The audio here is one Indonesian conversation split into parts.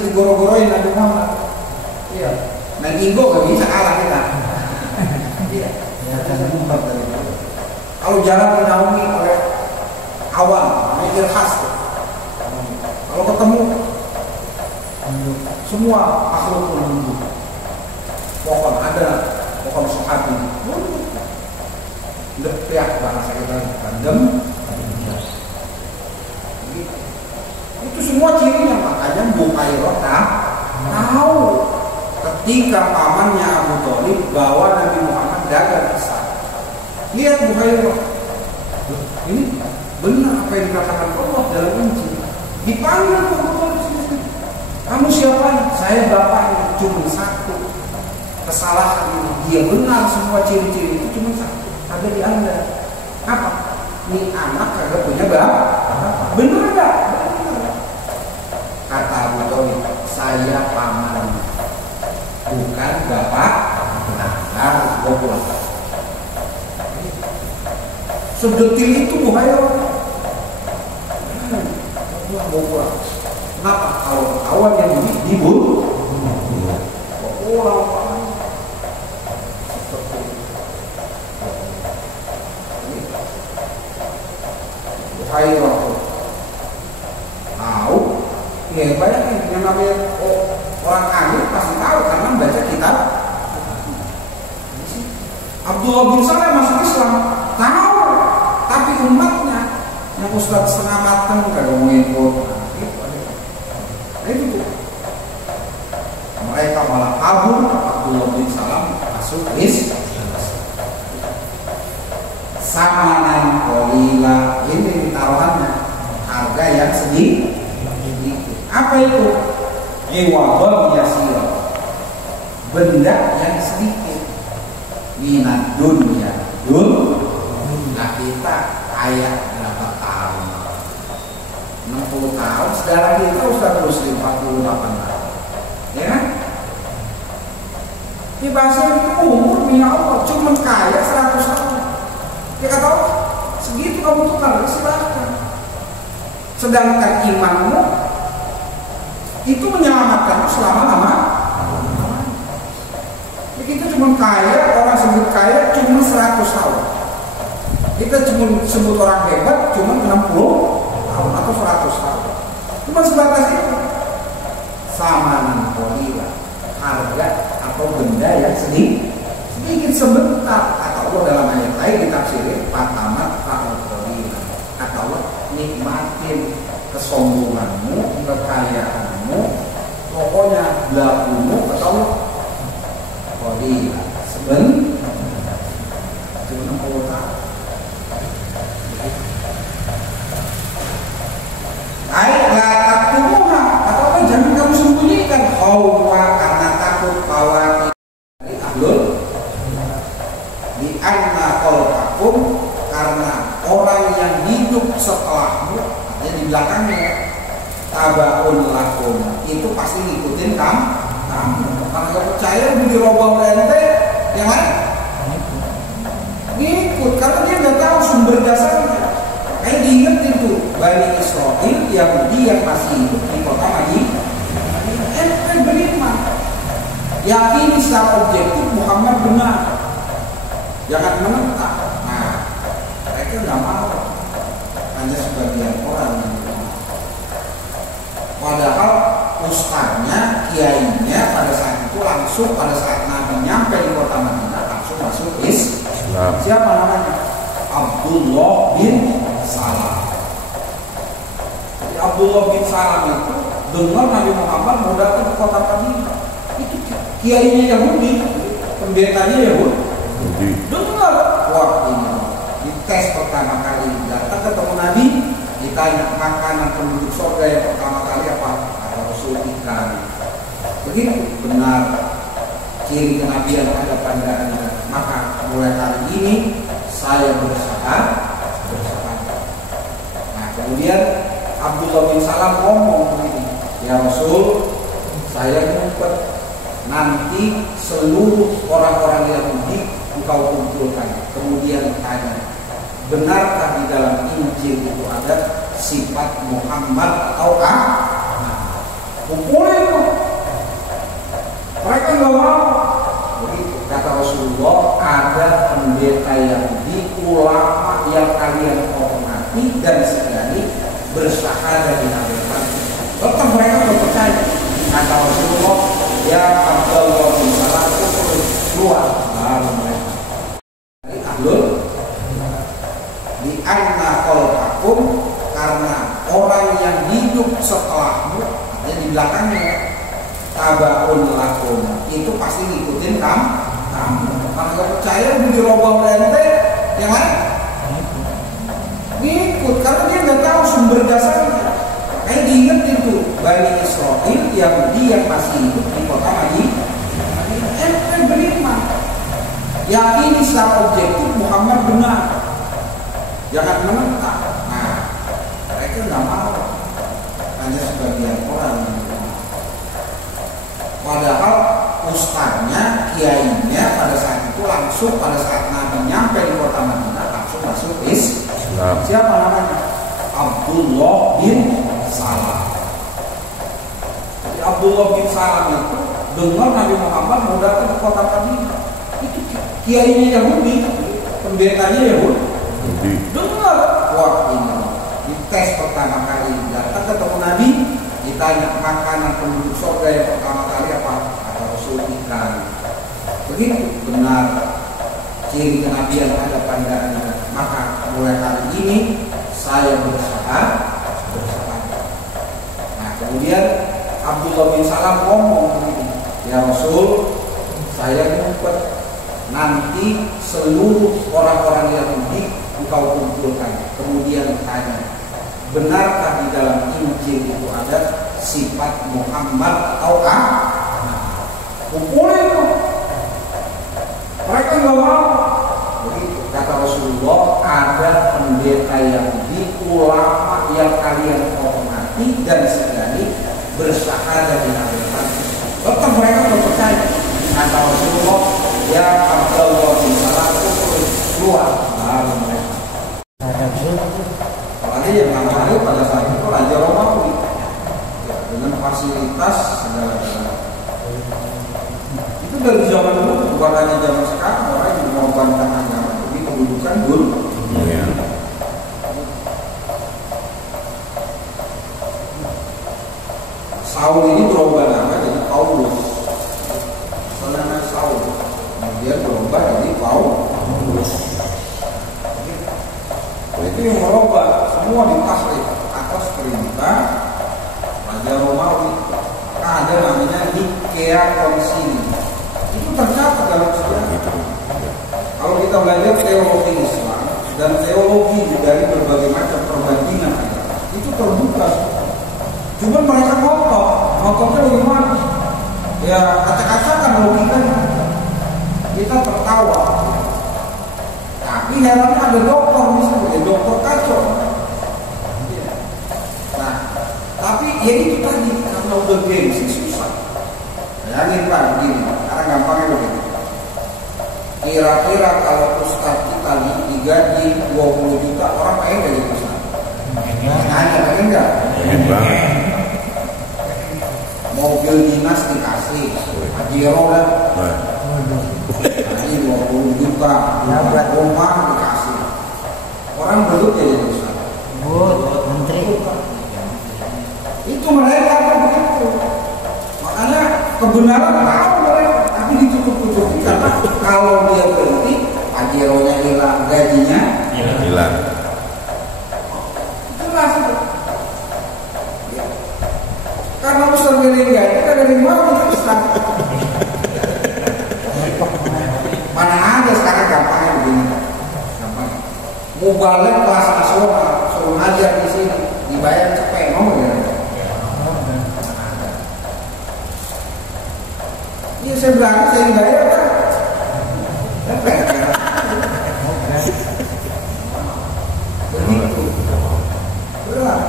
bisa digoro-goroin Nabi Muhammad. Iya. Main Ingo gak bisa kalah kita. Iya. Kalau jalan dinaungi oleh awan, mikir khas. Kalau ketemu semua makhluk menunduk. Pohon ada, pohon sahabi. Lepiak bahasa kita bandem. Itu semua cirinya, makanya Bukhairah tahu ketika pamannya Abu Thalib bawa Nabi Muhammad dagang ke sana. Lihat Bukhairah, ini benar apa yang dikatakan Allah dalam Injil. Dipanggil Abu Thalib, kamu siapa? Saya bapaknya, cuma satu kesalahan ini. Dia benar semua ciri-ciri itu cuma satu. Ada di Anda. Apa? Ini anak kagak punya bapak. Benar enggak? Benar. Kata Abu Thalib, saya paman, bukan bapak. Nah, harus pulang. Sedetil itu Bukhairah. Pulang. Kenapa? Kalau kawan yang dibunuh, pulang. Bukhairah tahu, ya banyak yang namanya orang alim pasti tahu karena membaca kitab. Abdullah bin Salam masuk Islam, tahu, tapi umatnya yang ustaz setengah matang kagak mau ikut. Itu mereka malah kabur. Abdullah bin Salam masuk Islam. Samanan kolila, ini taruhannya harga yang sedikit. Apa itu? Iwadon yasir, benda yang sedikit. Minat dunia, nah kita ayat berapa tahun? 60 tahun. Saudara kita Ustaz Muslim 48 tahun, ya kan? Di bahasa itu umur minat Allah, cuma kaya 100 tahun. Dia kata, segitu kamu tukar, silahkan. Sedangkan imanmu itu menyelamatkanmu selama-lama. Kita cuma kaya, orang sebut kaya cuma 100 tahun. Kita cuma sebut orang hebat cuma 60 tahun atau 100 tahun. Cuma sebatas itu. Samanan kolila, harga atau benda yang sedikit sebentar. Kata Allah dalam ayat lain ditafsirin fatamat fa'ul-kolila. Kata Allah, nikmatin kesombonganmu, kekayaanmu, pokoknya belakumu. Kata Allah, kolila sebentar, cuma 60 tahun. Baiklah, takutmuha. Kata Allah, jangan kamu sembunyikan. Khawfa, karena takut bahwa dari ahlul di anna qalqakum, karena orang yang hidup setelahmu, artinya di belakangnya, tabaun lakum, itu pasti ngikutin kamu. Kalau nggak percaya dirobong ente, yang lain ngikut, karena dia nggak tahu sumber dasarnya. Kayak diingetin tuh Bani Israil yang masih hidup di kota Madinah. Ente beriman, yakini secara objektif Muhammad benar, jangan menentang. Nah, mereka nggak mau, hanya sebagian orang. Padahal ustaznya, kiainya pada saat itu langsung pada saat Nabi nyampe di kota Madinah langsung masuk Islam. Siapa namanya? Abdullah bin Salam. Jadi Abdullah bin Salam itu dengar Nabi Muhammad mau datang ke kota Madinah. Itu kiainya Yahudi, pendetanya Yahudi. Dengar, wah ini dites pertama kali datang ketemu Nabi, ditanya makanan penduduk surga yang pertama kali apa? Rasul ikan. Begitu benar ciri kenabian ada pada Anda. Maka mulai hari ini saya bersahabat. Nah kemudian Abdullah bin Salam ngomong begini, ya Rasul, saya ngumpet nanti seluruh orang-orang Yahudi engkau kumpulkan. Kemudian tanya, benarkah di dalam Injil itu ada sifat Muhammad atau kumpulin tuh. Mereka nggak mau. Begitu kata Rasulullah, ada pendeta Yahudi, ulama yang kalian hormati dan sekali bersahadat di hadapan. Tetap mereka percaya. Kata Rasulullah, ya Abdullah bin Salam keluar. Lalu mereka dari ahlul di anna qalbakum, karena orang yang hidup setelahmu, ada di belakangnya, tabaun lakum, itu pasti ngikutin kamu. Kalau nggak percaya dijerobong ente, yang lain ngikut, karena dia nggak tahu sumber dasarnya. Kayak diingetin tuh Bani Israil yang masih hidup di kota Madinah. Ente beriman, yakini secara objektif Muhammad benar, jangan menentang. Nah, mereka nggak mau, hanya sebagian orang. Padahal ustadznya, kiainya pada saat itu langsung pada saat Nabi nyampe di kota Madinah langsung masuk Islam. Siapa namanya? Abdullah bin Salam. Jadi Abdullah bin Salam itu dengar Nabi Muhammad mau datang ke kota Madinah. Itu kiainya Yahudi, pendetanya Yahudi. Dengar, wah ini dites pertama kali datang ketemu Nabi, ditanya makanan penduduk surga yang pertama kali apa? Kata Rasul ikan. Begitu benar ciri kenabian ada pandangan. Maka mulai hari ini saya bersahadat. Nah kemudian Abdullah bin Salam ngomong begini, ya Rasul, saya ngumpet nanti seluruh orang-orang Yahudi engkau kumpulkan, kemudian tanya, benarkah di dalam Injil itu ada sifat Muhammad atau kumpulin tuh. Mereka nggak mau. Begitu kata Rasulullah, ada pendeta Yahudi, ulama yang kalian hormati dan sekali bersahadat di hadapan. Tetap mereka percaya. Kata Rasulullah, ya Abdullah bin Salam keluar. Lalu mereka. Apalagi yang namanya pada saat itu Raja Romawi, ya, dengan fasilitas segala-galanya. Itu dari zaman dulu, bukan hanya zaman sekarang. Orang yang mengorbankan agama demi kedudukan dulu. Saul ini berubah nama jadi Paulus. Namanya Saul, kemudian berubah jadi Paulus. Itu yang merubah semua ditahrif atas perintah Raja Romawi. Ada namanya Nikea Konsili. Itu tercatat dalam sejarah. Kalau kita belajar teologi Islam dan teologi dari berbagai macam perbandingan agama, itu terbuka. Cuma mereka ngototnya bagaimana? Ya acak-acakan logikanya. Kita tertawa. Tapi herannya ada dokter misalnya, dokter kacau. Nah, tapi ya itu tadi karena udah gengsi susah. Bayangin Pak, begini, karena gampangnya begitu. Kira-kira kalau ustadz kita digaji 20 juta, orang pengen gak jadi ustadz? Pengen enggak? Pengen banget. Mobil dinas dikasih, Pajero kan? Ini 20 juta, rumah dikasih. Orang belum jadi ustadz. Menteri. Itu mereka kan begitu. Makanya kebenaran tahu mereka, tapi ditutup-tutupi karena kalau dia berhenti, Pajero-nya hilang, gajinya hilang. Jelas itu. Ya. Karena usaha dari gaji, kita dari mana kita ustaz? Mana ada sekarang gampangnya begini, gampang. Mau balik kelas nasional, suruh ngajar di sini, dibayar cepet, mau ya? Iya saya berangkat, saya dibayar kan? Begitu. Berat.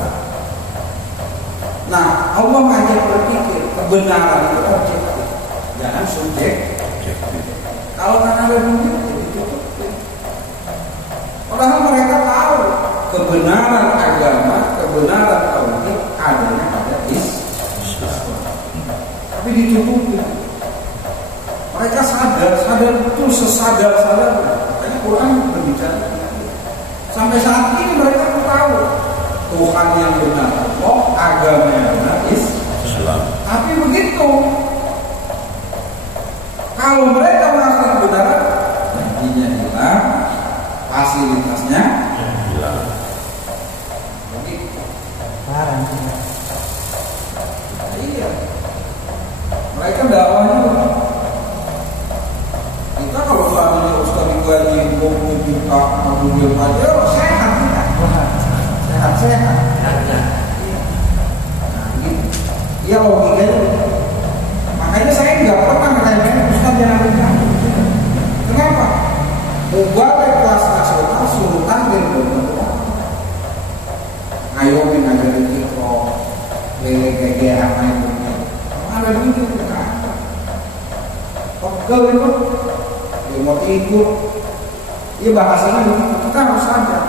Nah, Allah ngajak berpikir kebenaran itu objektif, jangan subjektif. Kalau kan ada bukti ditutupin. Padahal mereka tahu kebenaran agama, kebenaran tauhid adanya pada Islam. ditutupi. Mereka sadar betul, sesadar-sadar. Makanya Quran berbicara. Sampai saat ini mereka tahu Tuhan yang benar Allah, agama yang benar Islam. Tapi begitu, kalau mereka mengakui kebenaran, janjinya hilang, fasilitasnya hilang. Begitu. Iya. Mereka dakwahnya. Kita kalau seandainya Ustaz digaji 20 juta, 60 juta aja, sehat kita. Sehat. Nah, gitu. Iya logikanya. Makanya saya nggak pernah nanya Ustaz jangan bertanya. Kenapa? Mubalek kelas nasional suruh tampil berdoa. Ayo ngajarin kita lele gegeran main dunia. Ada begitu kan? Pegel itu, dia mau tidur. Iya bahasanya begitu. Kita harus sadar.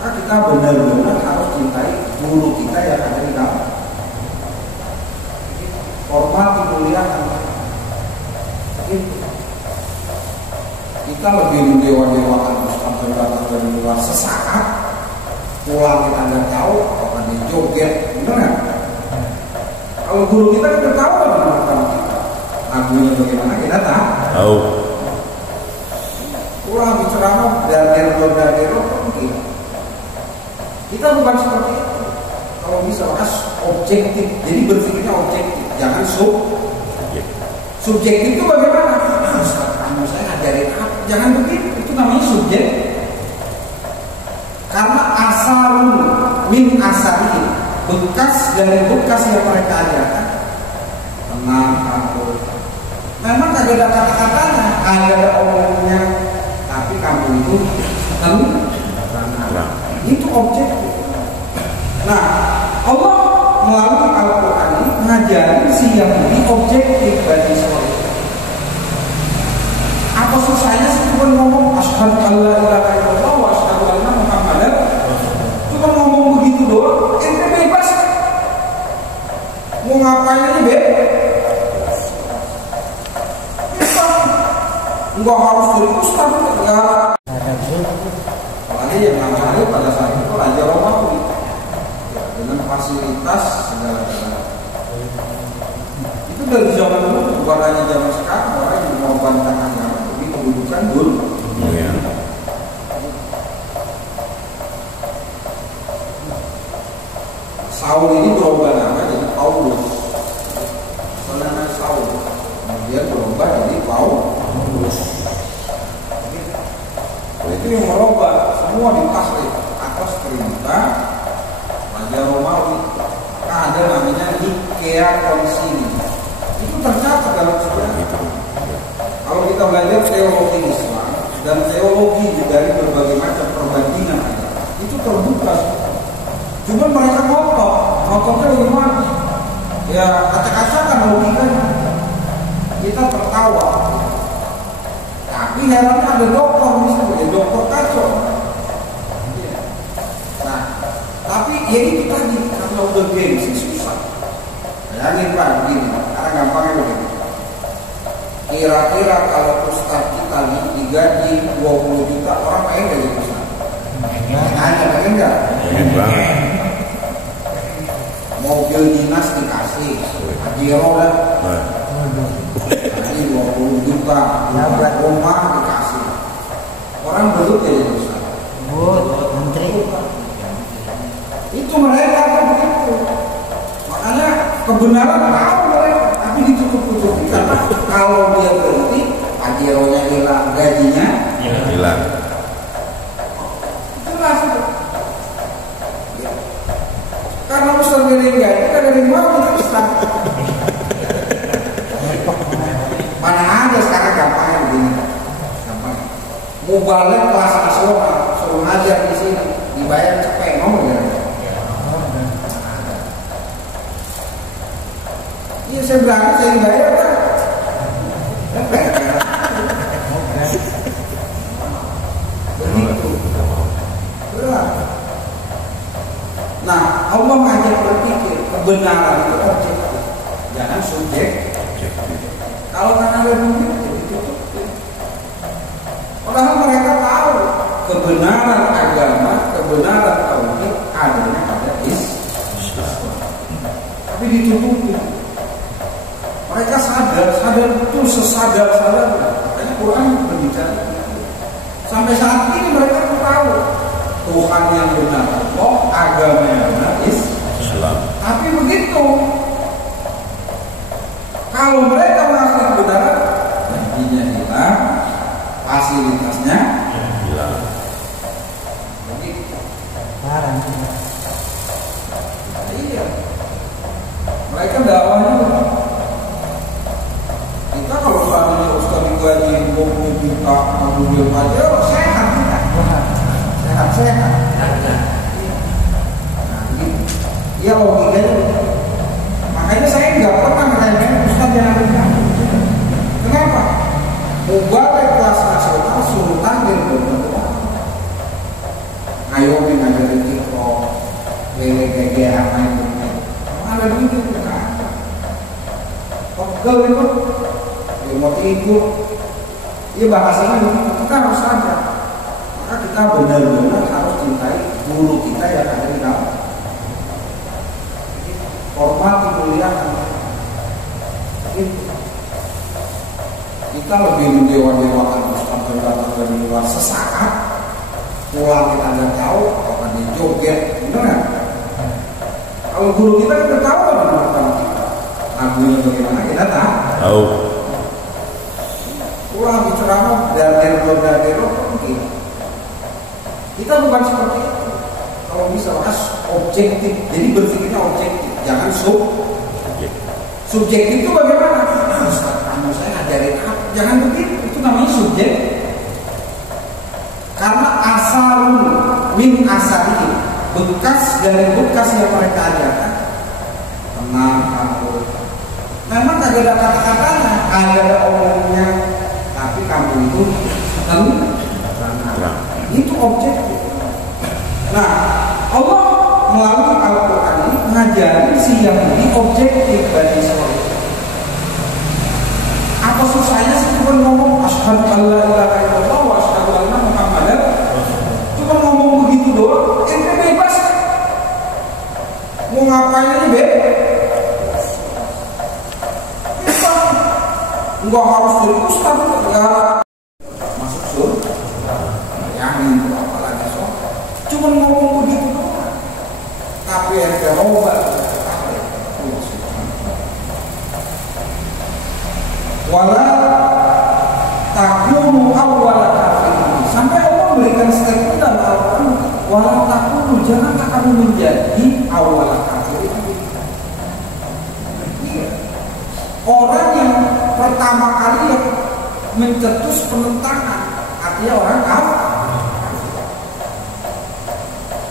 Maka kita benar-benar harus cintai guru kita yang ada di dalam. Hormati, muliakan. Kita lebih mendewa-dewakan Ustaz datang dari luar sesaat, pulang kita nggak tahu apakah dia joget, benar? Kalau guru kita udah tahu kan kita lagunya bagaimana kita tahu. Pulang berceramah dari mungkin. Kita bukan seperti itu. Kalau bisa harus objektif. Jadi berpikirnya objektif, jangan subjektif itu bagaimana? Ustaz, kamu saya ngajarin apa? Jangan begitu. Itu namanya subjek. Karena min asari, bekas dari bekas yang mereka ajarkan. Tenang, kamu. Memang kagak ada kata-katanya, kagak ada omongnya, tapi kamu itu tenang. Itu objektif. Nah, Allah melalui Al-Quran ini mengajari si Yahudi objektif bagi seorang. Apa susahnya sih cuma ngomong asyhadu alla ilaha illallah wa asyhadu anna Muhammadan? Cuma ngomong begitu doang, ente bebas. Mau ngapain aja bebas. Enggak harus jadi ustaz, enggak. Apalagi yang namanya pada saat itu Raja Romawi dengan fasilitas segala-galanya. Itu dari zaman dulu, bukan hanya zaman sekarang. Orang yang mau bantah agama lebih kedudukan dulu. Saul ini berubah nama jadi Paulus. Namanya Saul, kemudian berubah jadi Paulus. Itu yang merubah semua ditasrik atas perintah Raja Romawi. Ada namanya Nikea Konsili. Itu tercatat dalam sejarah. Kalau kita belajar teologi Islam dan teologi dari berbagai macam perbandingan agama, itu terbuka. Cuma mereka ngototnya bagaimana? Ya acak-acakan logikanya. Kita tertawa. Tapi herannya ada dokter misalnya, dokter kacau. Nah, tapi ya itu tadi karena udah gengsi susah. Bayangin Pak begini, karena gampangnya begini. Kira-kira kalau ustaz kita nih digaji 20 juta, orang pengen gak jadi ustaz? Pengen gak? Pengen banget. Mobil dinas dikasih, Pajero lah. Ini 20 juta, buat rumah dikasih. Orang belum jadi ustaz. Menteri. Itu mereka begitu. Makanya kebenaran tahu mereka, tapi ditutup-tutupi karena kalau dia berhenti, Pajeronya hilang, gajinya hilang. Jelas itu. Ya. Karena ustaz dari gaji, kita dari mau kita ustaz. Mana ada sekarang gampangnya begini. Gampang. Mubalek kelas nasional, suruh ngajar di sini, dibayar cepet ngomong ya. Iya saya berangkat saya bayar kan. Begitu. Nah Allah ngajak berpikir kebenaran itu objektif, jangan subjektif. Kalau karena ada duit jadi ditutup. Padahal mereka tahu kebenaran agama, kebenaran tauhid adanya pada Islam. Tapi ditutupi. Mereka sadar betul sesadar-sadarnya. Makanya Quran berbicara. Sampai saat ini mereka tahu Tuhan yang benar Allah, agama yang benar Islam. Tapi begitu, kalau mereka mengakui kebenaran, nantinya hilang, fasilitasnya hilang. Begitu. Iya. Mereka dakwahnya. Kita kalau seandainya Ustaz digaji 20 juta, 60 juta aja, sehat kita. Sehat. Nah, gitu. Ya logikanya. Makanya saya nggak pernah ngerayain Ustaz yang ada. Kenapa? Mubalik kelas nasional suruh tampil berdoa. Ayo ngajarin kita, GG apa itu? Ada duit kan? Pegel itu, mau tidur. Iya bahasanya kita harus sadar. Maka kita benar-benar harus cintai guru kita yang ada di dalam. Hormati, muliakan. Kita lebih mendewa-dewakan Ustaz yang datang dari luar sesaat, pulang kita nggak tahu apa dia joget, benar nggak? Kalau guru kita tahu kan kita, lagunya bagaimana kita tahu. Pulang bicara dadero mungkin. Kita bukan seperti itu. Kalau bisa harus objektif. Jadi berpikirnya objektif, jangan subjektif itu bagaimana? Ustaz, kamu saya ajarin apa? Jangan begitu. Itu namanya subjek. Karena asalun min asari, bekas dari bekas yang mereka ajarkan. Tenang, kamu. Memang tidak ada kata-katanya, ada omongnya. Tapi kamu itu tenang. Itu objektif. Nah, Allah melalui Al-Quran ini mengajarin si Yahudi objektif bagi seorang. Apa susahnya sih cuma ngomong asyhadu an la ilaha illallah wa asyhadu anna Muhammadan? Cuma ngomong begitu doang, ente bebas. Mau ngapain aja bebas. Enggak harus jadi ustaz, enggak masuk surga. Yang itu apalagi soal. Cuma ngomong begitu doang. Tapi yang berubah. Wala takunu awwala kafirin. Sampai Allah memberikan statement dalam Al-Quran. Wala takunu, janganlah kamu menjadi awwala kafirin. Orang yang pertama kali yang mencetus penentangan, artinya orang kafir.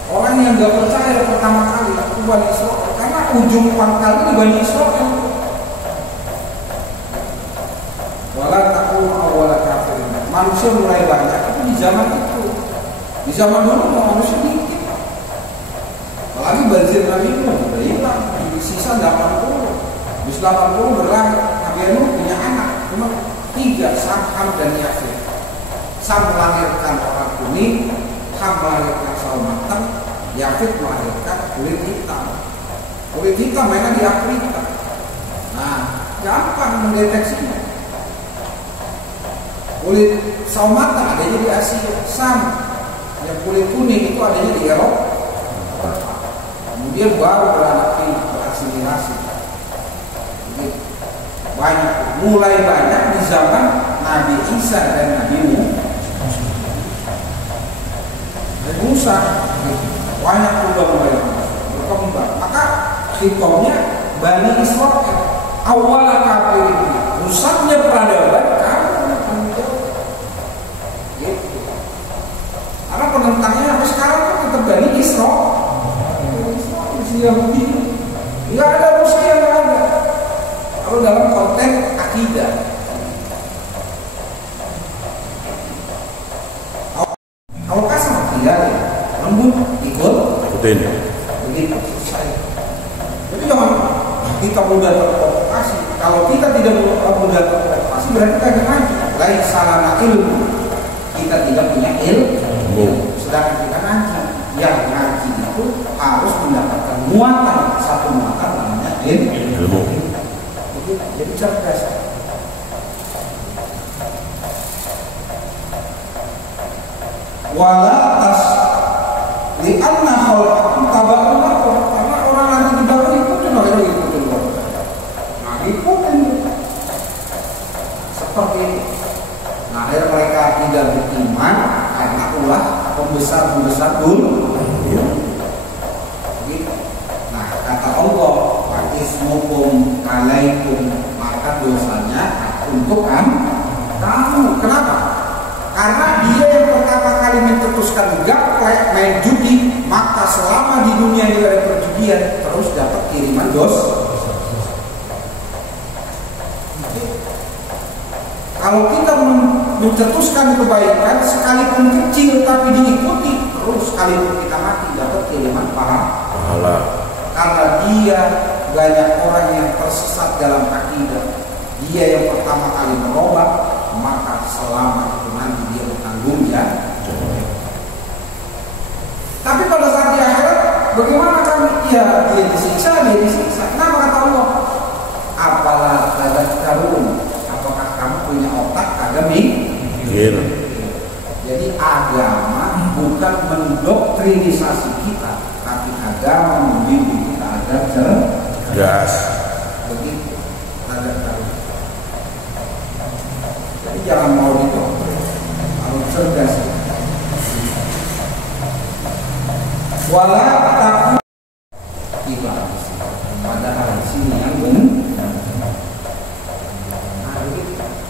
Orang yang gak percaya pertama kali itu Bani Israil, karena ujung pangkal di Bani Israil. Wala takunu awwala kafirin. Manusia mulai banyak itu di zaman itu. Di zaman dulu manusia dikit. Apalagi banjir Nabi itu udah hilang, sisa 80. Di 80 berlari, Nabi Nuh punya anak cuma 3, Sam, Ham dan Yafet. Sam melahirkan orang kuning, Ham melahirkan sawo matang, Yafet melahirkan kulit hitam. Kulit hitam mainnya di Afrika. Nah, gampang mendeteksinya. Kulit sawo matang adanya di Asia, Sam yang kulit kuning itu adanya di Eropa. Kemudian baru beranak pinak, berasimilasi. Banyak, mulai banyak di zaman Nabi Isa dan Nabi Musa. Banyak mulai berkembang. Maka hitungnya Bani Israil awal kafirin, rusaknya peradaban kamu. Gitu. Karena penentangnya sampai sekarang kan tetap Bani Israil. Yahudi, nggak ada Rusia yang ada. Kalau dalam konteks akidah, kalau kasar tidak ya, lembut ikutin. Begitu selesai. Jadi jangan kita mudah terprovokasi. observasi. Kalau kita tidak mudah observasi berarti kagak ngaji. Lain salana ilmu, kita tidak punya ilmu. Sedangkan kita ngaji, yang ngaji itu harus mendapatkan muatan, satu muatan namanya ilmu. Jadi cerdas. Wala tas li'anna khalaqakum tabarun lakum, karena orang nanti di bawah ikutin orang ikutin orang. Nah ikutin seperti nah akhirnya mereka tidak beriman karena ulah pembesar dulu. Gitu. Nah kata Allah, wa ismukum alaikum, maka dosanya untuk kamu. Kenapa? Karena dia yang pertama kali mencetuskan gaplek main judi, maka selama di dunia dia ada perjudian terus dapat kiriman dosa. Kalau kita mencetuskan kebaikan sekalipun kecil tapi diikuti terus, sekalipun kita mati dapat kiriman pahala. Karena dia banyak orang yang tersesat dalam akidah. Dia yang pertama kali merubah, maka selama itu nanti dia bertanggung jawab. Tapi pada saat di akhirat, bagaimana kami? Ya dia disiksa. Kenapa kata Allah? Apalah tadakkarun? Apakah kamu punya otak kagak mikir? Jadi agama bukan mendoktrinisasi kita, tapi agama membimbing kita agar cerdas. Begitu tadakkarun. Jadi jangan mau didoktrin, harus cerdas. Wala takut ibadah. Padahal di sini yang benar.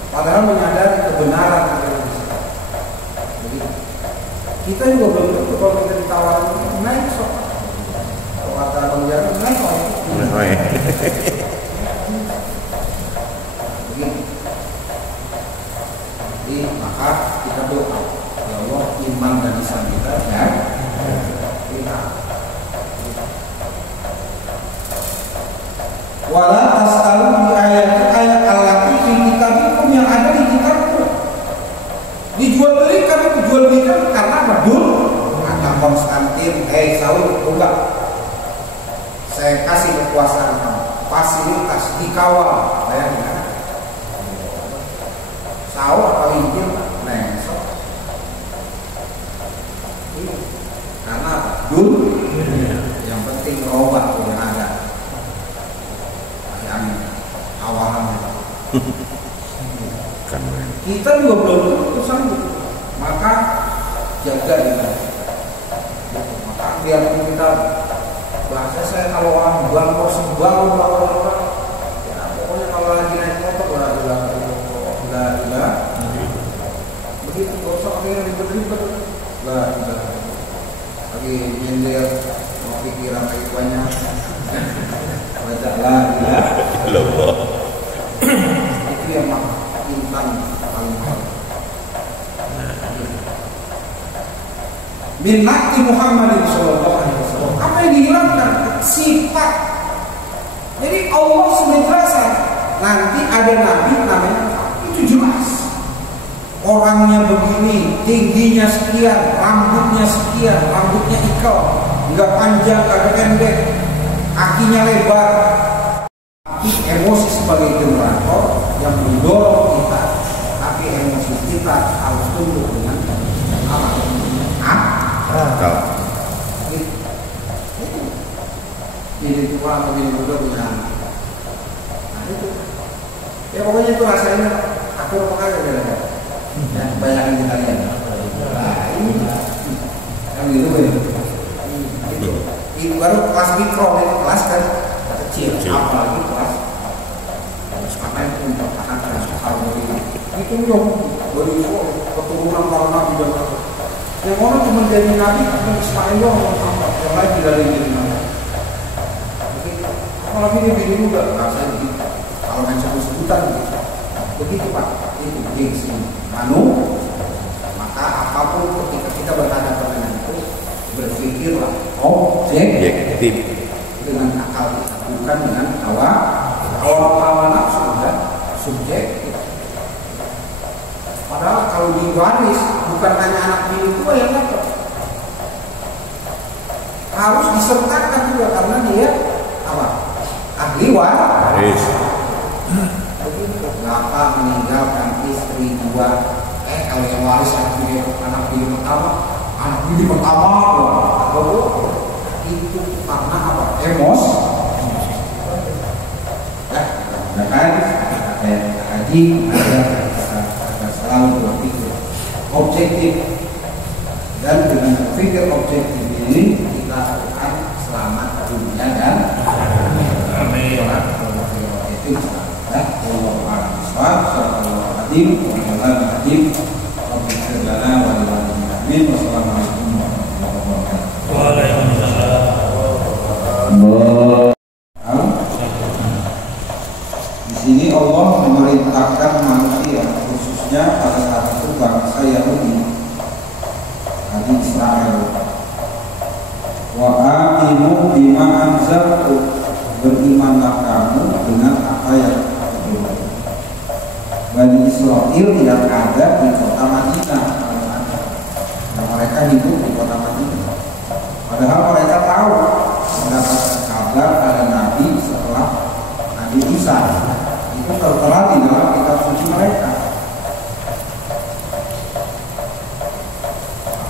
Padahal menyadari kebenaran yang begitu. Kita juga belum tentu kalau kita ditawarin naik sok. Kalau kata Bang Jarod naik kok. Begitu. Jadi maka kita doa, ya Allah iman dan Islam kita ya. Wala tasalu di ayat allati fi kitabikum, yang ada di kitabku. Dijual belikan karena apa? Kata Konstantin, Saul, enggak. Saya kasih kekuasaan kamu, fasilitas dikawal, bayangkan. Saul apa Injil? Karena yang penting robat yang ada. Awalannya kita juga belum tentu sanggup, maka jaga ini. Maka biarpun kita bahasa saya kalau orang bangun ya pokoknya kalau lagi naik motor udah begitu gosok yang ribet-ribet lagi nyender mau pikiran lagi banyak baca lah itu yang intan paling mahal. Min nakti Muhammadin sallallahu alaihi wasallam. Apa yang dihilangkan? Sifat. Jadi Allah sudah jelasan. Nanti ada nabi namanya, itu jelas. Orangnya begini, tingginya sekian, rambutnya sekian, rambutnya ikal, enggak panjang, enggak pendek, kakinya lebar. Tapi emosi sebagai generator yang mendorong kita, tapi emosi kita harus tunduk dengan akal. Jadi tua atau jadi muda punya anak. Nah itu, ya pokoknya itu rasanya aku makanya beda. Ya, bayangin kalian. Nah ini, yang gitu itu baru kelas mikro, kelas kan kecil, apalagi kelas apa yang untuk anak hal begini. Itu dong, keturunan para nabi dan rasul. Yang orang cuma jadi nabi, Ismail doang yang lain tidak ada yang jadi nabi. Kalau ini bini muda, saya begitu. Kalau main sebut-sebutan begitu Pak, itu gengsi maka apapun ketika kita berhadapan dengan itu, berpikirlah objektif dengan akal kita, bukan dengan hawa waris, bukan hanya anak bini tua yang dapat. Harus disertakan juga karena dia apa? Ahli waris. Bapak meninggalkan istri dua, kalau yang waris anak bini pertama itu karena apa? Emosi. Ya, kan? Haji ada selalu berpikir objektif, dan dengan berpikir objektif ini kita akan selamat dunia dan amin. Di sini Allah memerintahkan manusia, khususnya pada saat itu bangsa Yahudi, Bani Israel, wa aminu bima anzaltu, berimanlah kamu dengan apa yang aku berikan. Bani Israel yang ada di kota Madinah, dan mereka hidup di kota Madinah. Padahal mereka tahu mendapatkan kabar ada Nabi setelah Nabi Isa. Itu tertera di dalam kitab suci mereka.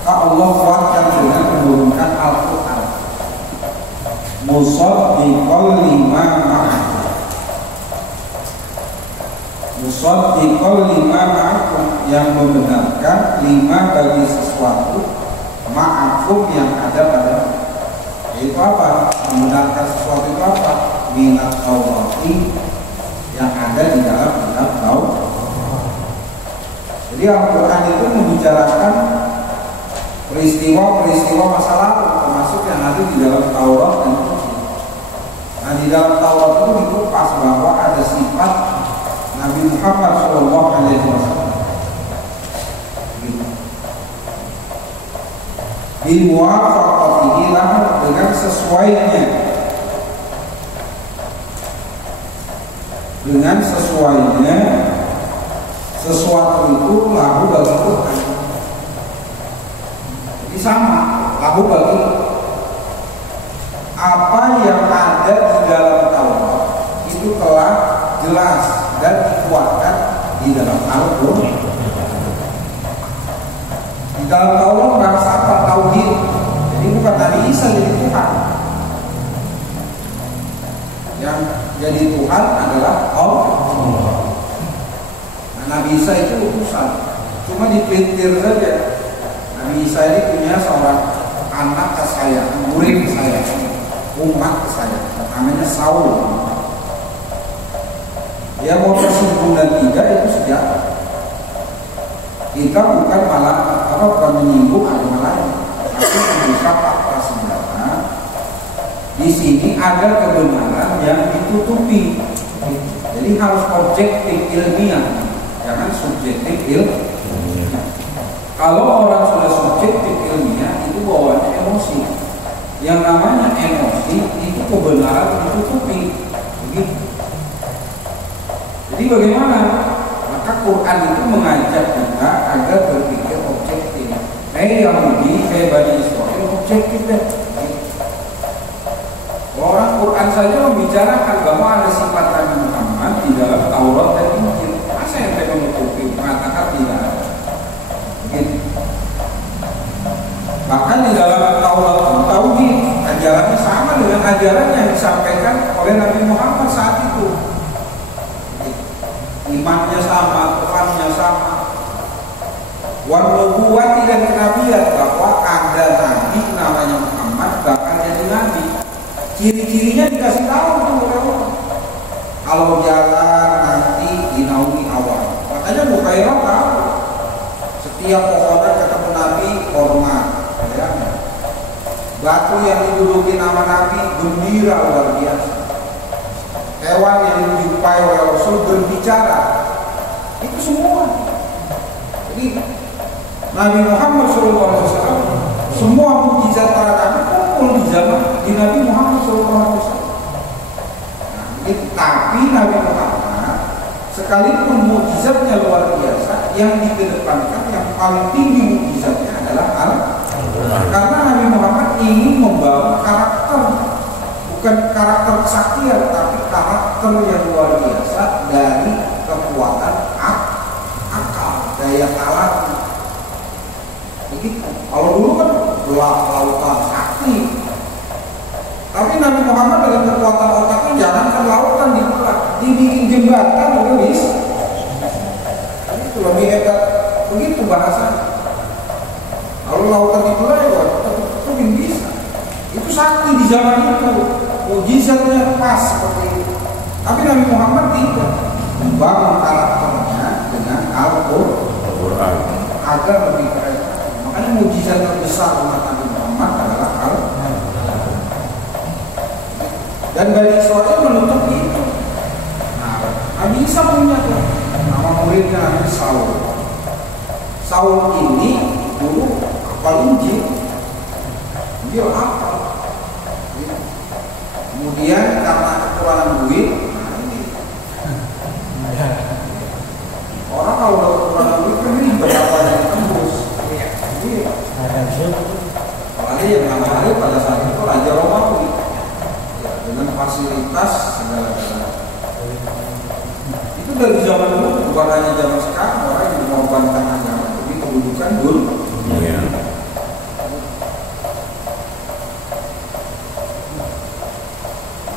Maka Allah kuatkan dengan menurunkan Al-Quran. Musaddiqal lima ma'akum. Musaddiqal lima ma'akum, yang membenarkan lima bagi sesuatu ma'akum yang ada pada. Itu apa? Membenarkan sesuatu itu apa? Minat Taurati, yang ada di dalam kitab Taurat. Jadi Al-Quran itu membicarakan peristiwa-peristiwa masa lalu, termasuk yang ada di dalam Taurat dan Injil. Nah, di dalam Taurat itu dikupas bahwa ada sifat Nabi Muhammad SAW bimuwafaqatihi lahu, dengan sesuainya, sesuatu itu lahu bagi Tuhan. Jadi sama, lahu bagi apa yang ada di dalam Taurat itu telah jelas dan dikuatkan di dalam Al-Quran. Di dalam Taurat bahasa apa? Tauhid. Jadi bukan Nabi Isa jadi Tuhan. Yang jadi Tuhan adalah Allah. Nah, Nabi Isa itu utusan, cuma dipelintir saja. Nabi Isa ini punya seorang anak kesayangan, murid kesayangan, umat kesayangan, namanya Saul. Dia mau tersinggung dan tidak, itu sejarah. Kita bukan menyinggung agama lain, tapi membuka fakta sejarah. Di sini ada kebenaran yang ditutupi. Jadi harus objektif ilmiah, jangan subjektif ilmiah. Kalau orang sudah subjektif ilmiah, itu bawaannya emosi. Yang namanya emosi itu kebenaran ditutupi. Begitu. Jadi bagaimana? Maka Quran itu mengajak kita agar berpikir objektif. Yahudi, Bani Israel, objektif deh. Orang Quran saja membicarakan bahwa ada sifat Nabi Muhammad di dalam Taurat dan Injil. Masa yang saya menutupi, mengatakan tidak? Begitu. Bahkan di dalam Taurat tauhid, ajarannya sama dengan ajaran yang disampaikan oleh Nabi Muhammad saat itu. Imannya sama, Tuhannya sama. Warnubuwati dan kenabian, bahwa ada Nabi namanya Muhammad bakal jadi Nabi. Ciri-cirinya dikasih tahu tuh. Kalau jalan nanti dinaungi awan. Makanya Bukhairah tahu. Setiap pohonan ketemu Nabi hormat. Ya. Batu yang diduduki nama Nabi gembira luar biasa. Hewan yang dijumpai oleh Rasul berbicara. Itu semua. Jadi Nabi Muhammad SAW, semua mukjizat para nabi kumpul di zaman di Nabi Muhammad SAW. Nah, tapi Nabi Muhammad sekalipun mukjizatnya luar biasa, yang dikedepankan yang paling tinggi mukjizatnya adalah Al-Quran. Karena Nabi Muhammad ingin membawa karakter, bukan karakter kesaktian, tapi karakter yang luar biasa dari kekuatan akal, daya alam. Begitu. Kalau dulu kan lautan sakti, tapi Nabi Muhammad dengan kekuatan otaknya jangankan lautan dibelah, dibikin jembatan udah bisa. Itu lebih hebat. Begitu bahasanya. Kalau lautan dibelah ya itu bisa. Itu sakti di zaman itu, mukjizatnya pas seperti itu. Tapi Nabi Muhammad tidak, membangun karakternya dengan Al-Quran agar lebih keren. Makanya mukjizat terbesar umat Nabi Muhammad adalah Al-Quran. Dan Bani Israil menutup itu. Nah, Nabi Isa punya tuh nama muridnya Nabi Saul. Saul ini dulu hafal Injil, dia hafal. Kemudian karena kekurangan duit, nah ini orang kalau udah kekurangan duit kan ini berapa yang tembus. Apalagi yang namanya pada saat itu Raja Romawi dengan fasilitas segala-galanya. Itu dari zaman dulu, bukan hanya zaman sekarang orang yang mengorbankan agama demi kedudukan dulu.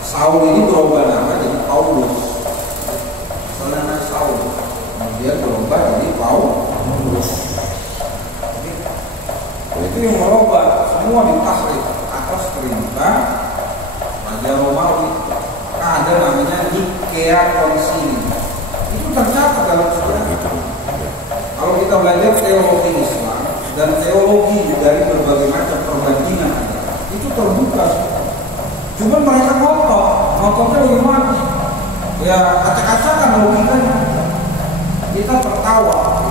Saul ini berubah nama jadi Paulus. Soalnya Saul, dia berubah jadi Paulus. Itu yang merubah semua ditahrif atas perintah Raja Romawi. Ada namanya Nikea Konsili. Itu tercatat dalam sejarah. Kalau kita belajar teologi Islam dan teologi dari berbagai macam perbandingan agama, itu terbuka. Cuma mereka ngototnya bagaimana? Ya acak-acakan logikanya. Kita tertawa.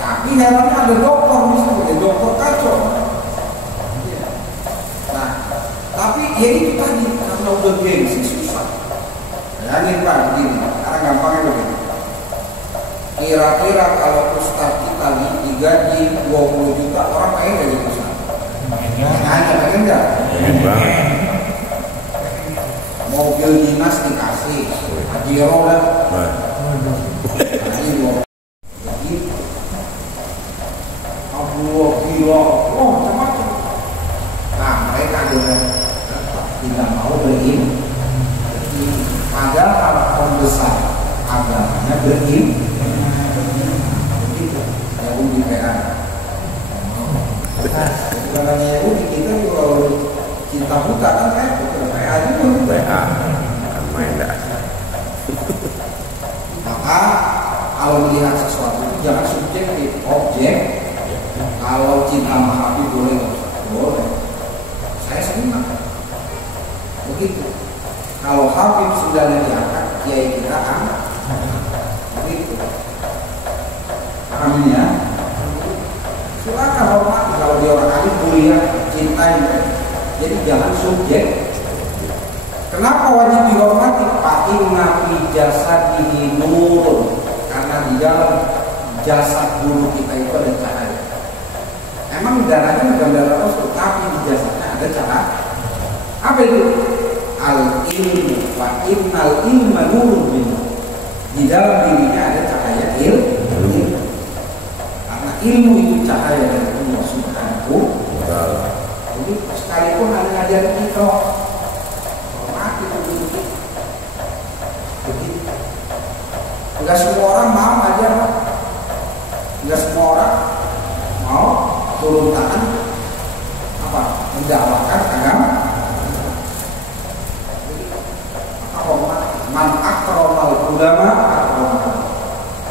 Tapi herannya ada dokter misalnya, dokter kacau. Nah, tapi ya itu tadi karena udah gengsi susah. Bayangin Pak begini, sekarang gampangnya begini. Kira-kira kalau ustaz kita nih digaji 20 juta, orang pengen gak jadi ustaz? Pengen gak? Pengen banget. Mobil dinas dikasih, Pajero kan? Begitu. Allah gila, macam-macam. Nah mereka tidak mau berilmu. Padahal pembesar agamanya berilmu. Begitu. Yahudi PA. Bukan hanya Yahudi, kita juga kalau cinta buta kan PA juga. PA kan main dah. Maka kalau melihat sesuatu jangan subjektif, objek. Kalau cinta sama Habib boleh nggak? Boleh. Saya senang. Begitu. Kalau Habib sudah diangkat, kiai kita angkat. Begitu. Paham ya? Silakan hormati. Kalau dia orang alim, mulia, cintai. Jadi jangan subjek. Kenapa wajib dihormati? Inna fi jasadihi nurun. Karena di dalam jasad guru kita itu ada cahaya. Emang darahnya bukan darah Rasul, tapi di jasadnya ada cahaya. Apa itu? Al-ilmu wa innal ilma nurun. Di dalam dirinya ada cahaya ilmu. Karena ilmu itu cahaya dari Allah Subhanahu wa ta'ala. Jadi sekalipun ada ngajarin kita, hormati begitu. Enggak semua orang mau ngajar, enggak semua orang mau turun tangan mendakwakan agama. Maka hormat man akramal ulama akramal.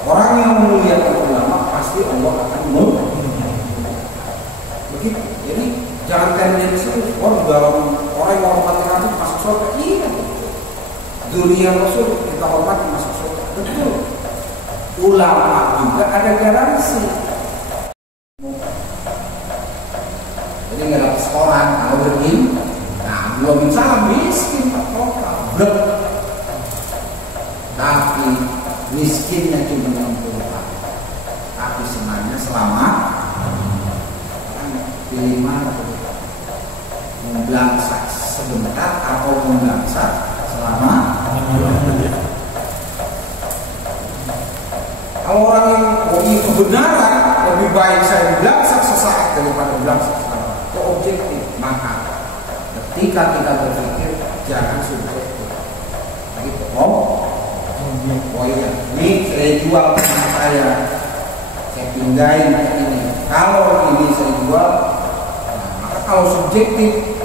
Orang yang memuliakan ulama pasti Allah akan memuliakan. Begitu. Jadi jangan tendensi dalam orang yang hormati Nabi masuk surga. Iya. Dunia Rasul kita hormati masuk surga. Betul. Ulama juga ada garansi. Jadi nggak dapat sekolah kalau berilmu. Nah, belum salah miskin total. Tapi miskinnya cuma 60 tahun, tapi senangnya selama pilih mana tuh? Membelangsak sebentar atau membelangsak selama? Kalau orang yang mau kebenaran, lebih baik saya belangsak sesaat daripada belangsak selama. Itu objektif. Maka ketika kita berpikir jangan subjektif. Gitu. Oh iya, ini saya jual rumah saya pindahin ini. Kalau ini saya jual, nah, maka kalau subjektif,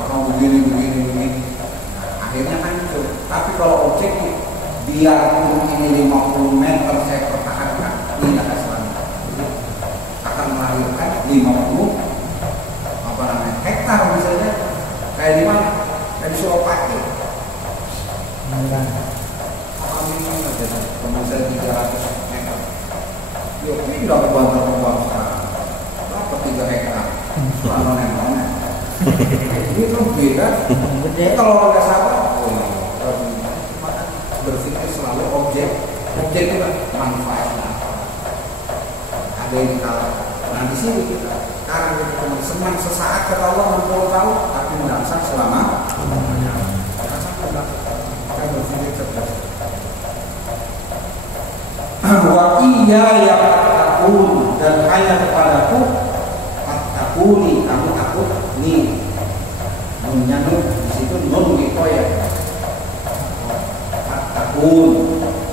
maka begini. Nah, akhirnya hancur. Tapi kalau objektif, biarpun ini 50 meter saya pertahankan, ini akan selamat. Akan melahirkan 50 hektar misalnya, kayak di mana? Kayak di Suropati. Teman saya 300 meter. Yuk, ini udah kebantar sekarang. Berapa 3 hektar? Soalnya nenek. Ini tuh beda. Kalau orang nggak sabar, berpikir selalu objek itu kan manfaatnya. Ada yang kalah. Nah di sini kita sekarang kita cuma senang sesaat kata Allah 60 tahun, tapi mendasar selama. Kita berpikir cerdas. Wa iya yang takun, dan hanya kepadaku takuni, kamu takut nih menyangkut di situ nun gitu ya, takun,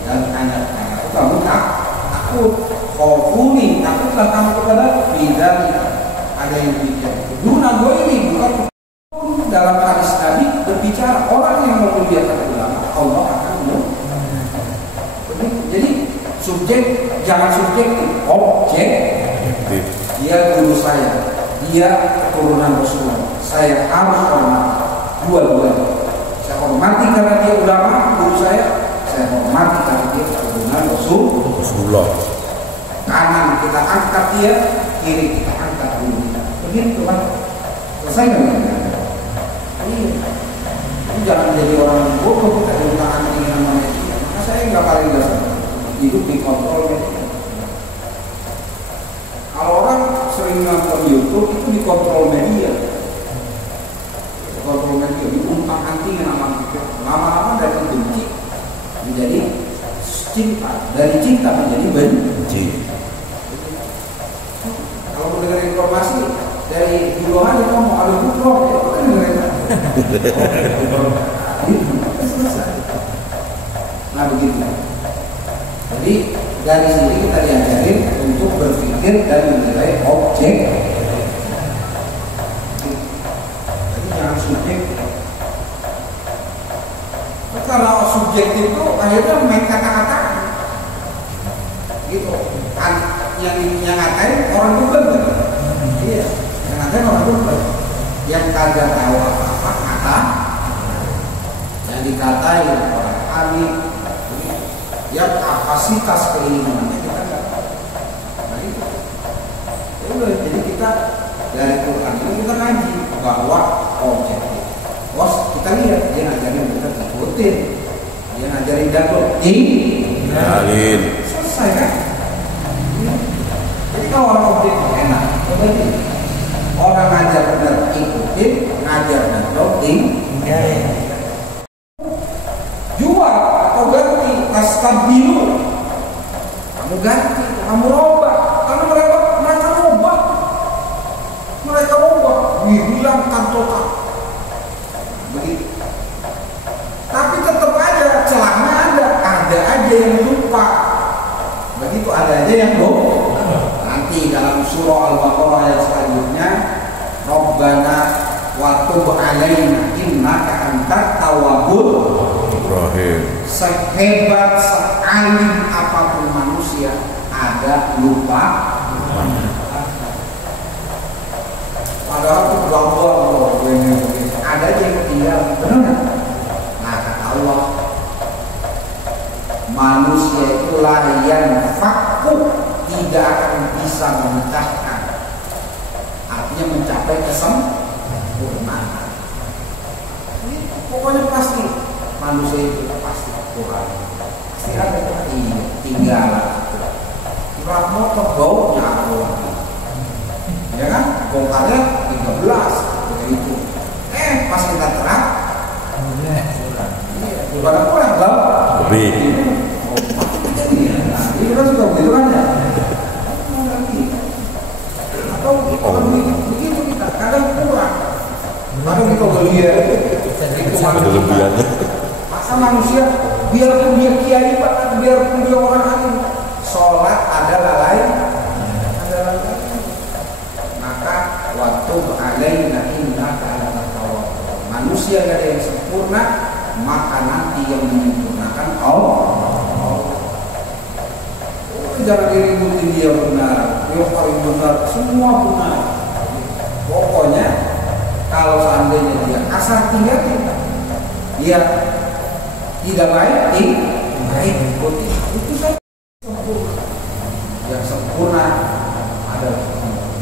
dan hanya kepadaku kamu takut, khofuni, takutlah kamu kepada tidak ada yang demikian. Duna ini bukan dalam hadis Nabi berbicara orang yang memuliakan ulama Allah akan jadi subjek, jangan subjektif, objek. Dia guru saya, dia keturunan Rasulullah, saya harus hormati dua-duanya. Saya hormati karena dia ulama, guru saya hormati karena dia keturunan Rasulullah. Kanan kita angkat dia, kiri kita angkat guru kita. Begitu kan? Selesai nggak? Ini jangan jadi orang bodoh kita gunakan ini namanya dia. Maka saya nggak paling dasar. Hidup dikontrol media. Kalau orang sering nonton YouTube itu dikontrol media, diumpang anting nama kita. Lama-lama dari benci menjadi cinta, dari cinta menjadi benci. Kalau mendengar informasi dari Yulohan itu mau ada bukrok, itu kan dengerin. Selesai. Nah begitu. Jadi dari sini kita diajarin untuk berpikir dan menilai objek. Jadi jangan subjektif. Kalau subjektif itu akhirnya main kata-kata, gitu. Yang ngatain orang Google, iya. Yang ngatain orang Google. Yang kagak tahu apa-apa kata, yang dikatain orang alim. Ya kapasitas keilmuannya kita nggak tahu. Nah itu. Jadi kita dari Quran itu kita ngaji bahwa objektif. Bos kita lihat dia ngajarin kita ikutin, dia ngajarin dakwah tinggalin. Selesai kan? Jadi kalau orang objektif enak, berarti orang ngajar benar ikutin, ngajar dakwah tinggalin. Jual atau ganti kastabilu, kamu ganti, kamu robah, karena mereka robah, dihilangkan total, begitu. Tapi tetap aja celahnya ada aja yang lupa, begitu ada aja yang lupa. Nanti dalam surah Al-Baqarah yang selanjutnya, Rabbana wa tub alaina innaka antat tawwabur rahim. Sehebat sealim apapun manusia ada lupa. Padahal itu buang-buang ada aja yang ketinggalan, benar? Nah kata Allah, manusia itu layan fakku, tidak akan bisa memecahkan, artinya mencapai kesempurnaan. Pokoknya pasti manusia itu pasti kurang, pasti pasti ada tinggal rak motor baunya aku ya kan bongkarnya 13 itu pas kita terang bukan kurang loh lebih ini kan sudah begitu kan ya atau begitu kita kadang kurang kadang kita belia berlebihan masa manusia biarpun dia kiai pak biarpun dia orang alim sholat adalah lain maka waktu alaina innaka ala tawab manusia gak ada yang sempurna maka nanti yang menyempurnakan Allah jangan diributin dia benar dia paling benar semua benar pokoknya kalau seandainya dia asal tinggal dia tidak baik ikuti itu saja yang sempurna adalah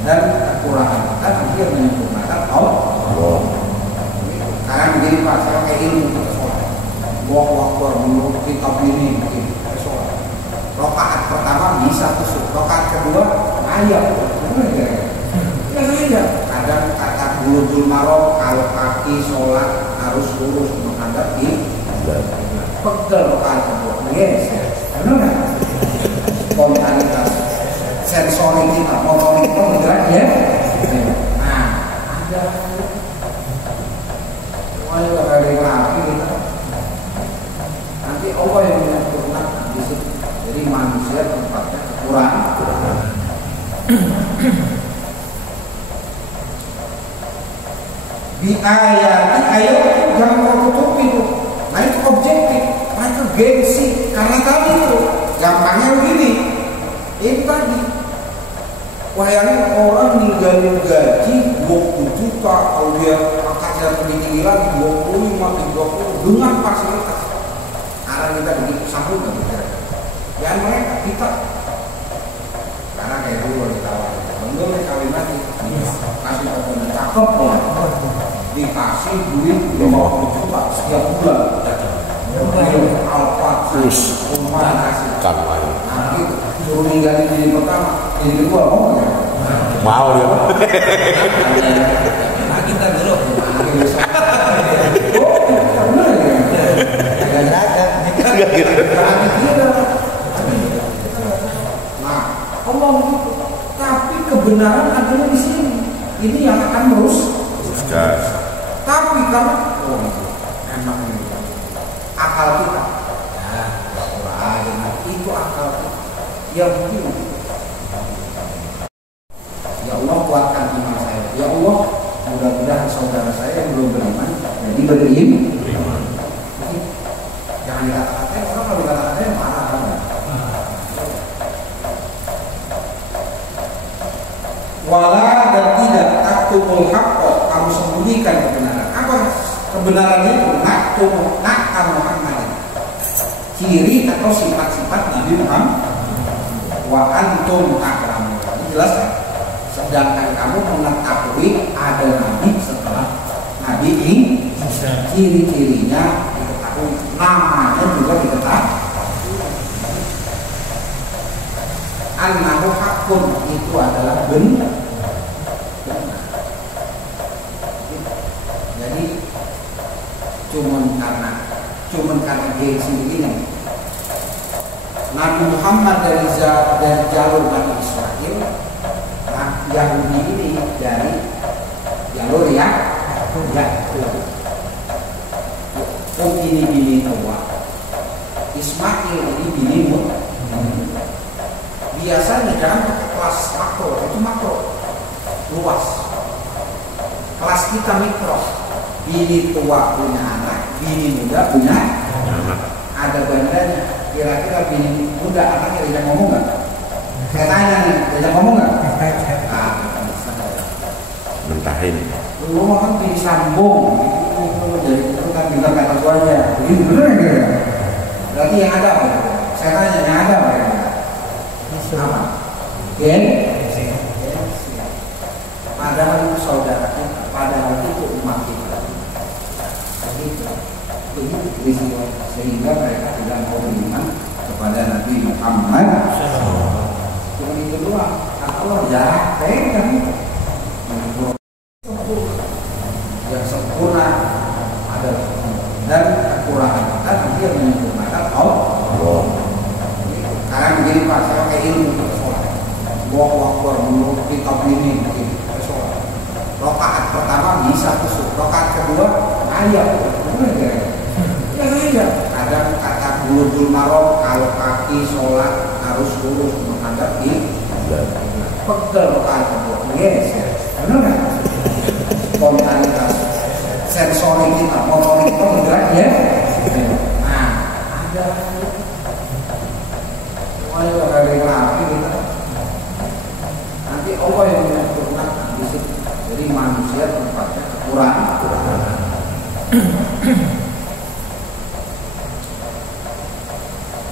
dan kekurangan kan nanti yang menyempurnakan Allah sekarang begini pak saya kayak ilmu kita sholat waktu menurut kitab ini begini sholat rakaat pertama bisa kusuk rakaat kedua ayat ya saja kadang kata buludul marom kalau kaki sholat harus lurus menghadap pegel rakaat kedua yes benar nggak spontanitas sensori kita motorik kita bergerak ya nah ada semuanya dari lagi kita nanti Allah yang menyempurnakan di situ jadi manusia tempatnya kekurangan di ayat jangan kau tutupi itu nah itu objektif mereka gengsi karena tadi itu gampangnya begini ini tadi bayangin orang ninggalin gaji 20 juta kalau dia angkatnya lebih tinggi lagi 25, 30 dengan fasilitas karena kita begitu sambut gak kita ya mereka kita karena kayak dulu ditawarin belum kawin lagi kasih komponen cakep ya dikasih duit 50 juta setiap bulan alfa terus rumah kasih kan lain nanti suruh ninggalin jadi pertama jadi kedua mau nggak? Mau dia. Nah kita dulu. Benar ya? Nah, ngomong gitu. Tapi kebenaran adanya di sini. Ini yang akan merusakkan. Tapi karena emang akal kita, itu akal kita. Ya mungkin. Ya Allah kuatkan iman saya. Ya Allah mudah-mudahan saudara saya yang belum beriman jadi beriman. Jangan dikata-katain orang kalau dikata-katain marah. Wala dan tidak taktumul haqqo kamu sembunyikan kebenaran. Apa kebenaran itu? Nakta Muhammad. Ciri atau sifat-sifat Nabi Muhammad. Wa antum akramu. Jelas kan? Sedangkan kamu mengetahui ada nabi setelah nabi ini ciri-cirinya diketahui namanya juga diketahui annahu haqqun itu adalah benar jadi cuman karena gengsi begini Nabi Muhammad dari jalur Bani Israel Yahudi ini dari jalur Yakub ini bini Hawa Ismail ini bini Mut biasanya jangan pakai kelas makro itu makro luas kelas kita mikro bini tua punya anak bini muda punya anak ada bandanya kira-kira bini muda anaknya diajak ngomong nggak? Saya tanya nih, diajak ngomong nggak? Mentahin. Lu kan disambung, jadi itu kan kita kata tuanya, begitu bener ya? Berarti yang ada apa? Saya tanya yang ada apa? Apa? Gen? Padahal itu saudara kita, padahal itu umat kita. Begitu sehingga mereka tidak mau beriman kepada Nabi Muhammad. Cuma itu doang. Kata Allah kan yang sempurna ada dan kekurangan kita nanti yang menyempurnakan Allah. Sekarang begini Pak, saya pakai ilmu sholat. Allahu Akbar dulu kita ini sholat. Rakaat pertama bisa kusuk, rakaat kedua ayat. Benar ya? Ya ayat. Kadang kata bulul marok kalau kaki sholat harus lurus menghadap pegel rakaat kedua. Yes, benar nggak? Spontanitas sensori kita, motorik kita bergerak ya. Nah, ada dari lagi kita. Nanti Allah yang menyempurnakan di situ. Jadi manusia tempatnya kekurangan.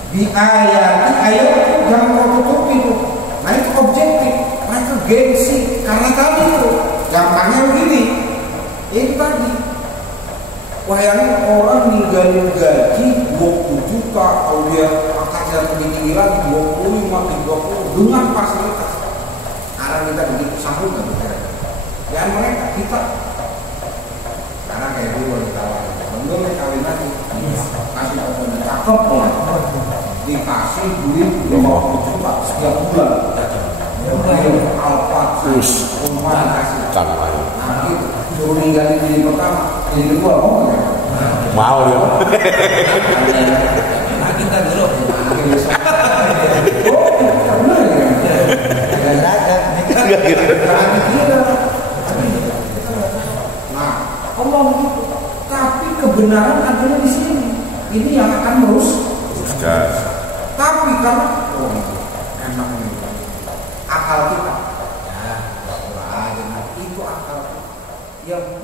Di ayat jangan kau tutupi itu. Nah itu objektif, mereka gengsi karena tadi itu gampangnya begini. Ini tadi bayangin orang ninggalin gaji 20 juta, kalau dia angkatnya tinggi lagi 25, 30 dengan fasilitas. Karena kita begitu sanggup nggak bicara. Dan mereka kita karena kayak dulu ditawarin, belum kawin lagi, kasih orang cakep lah, dikasih duit 50 juta setiap bulan. Alfa, rumah dikasih. Nah gitu. Suruh ninggalin jadi pertama, jadi kedua mau nggak? Mau dia. Nah kita dulu. Oh, benar ya? Nah, Allah begitu. Tapi kebenaran adanya di sini. Ini yang akan meruskan. Tapi karena enak ini akal kita, ya, itu akal kita. Yang